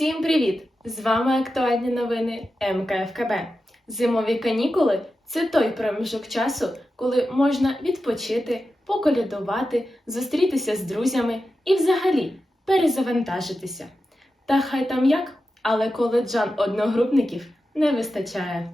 Всім привіт! З вами актуальні новини МКФКБ. Зимові канікули це той проміжок часу, коли можна відпочити, поколядувати, зустрітися з друзями і взагалі перезавантажитися. Та хай там як, але коледжан одногрупників не вистачає.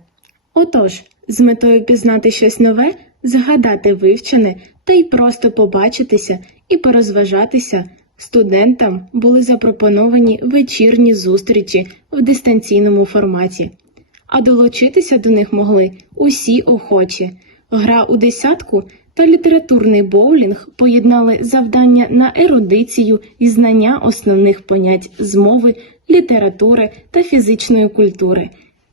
Отож, з метою пізнати щось нове, згадати вивчене та й просто побачитися і порозважатися, студентам були запропоновані вечірні зустрічі в дистанційному форматі. А долучитися до них могли усі охочі. Гра у десятку та літературний боулінг поєднали завдання на ерудицію і знання основних понять з мови, літератури та фізичної культури.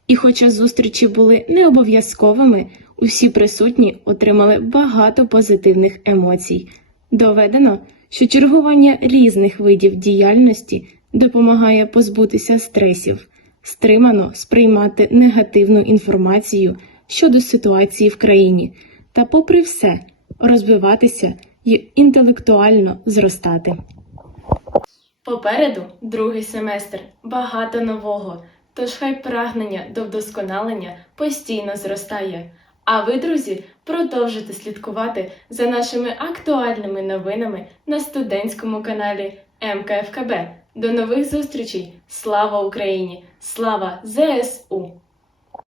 І хоча зустрічі були не обов'язковими, усі присутні отримали багато позитивних емоцій. Доведено, що чергування різних видів діяльності допомагає позбутися стресів, стримано сприймати негативну інформацію щодо ситуації в країні та, попри все, розвиватися і інтелектуально зростати. Попереду другий семестр, багато нового, тож хай прагнення до вдосконалення постійно зростає. А ви, друзі, продовжуйте слідкувати за нашими актуальними новинами на студентському каналі МКФКБ. До нових зустрічей! Слава Україні! Слава ЗСУ!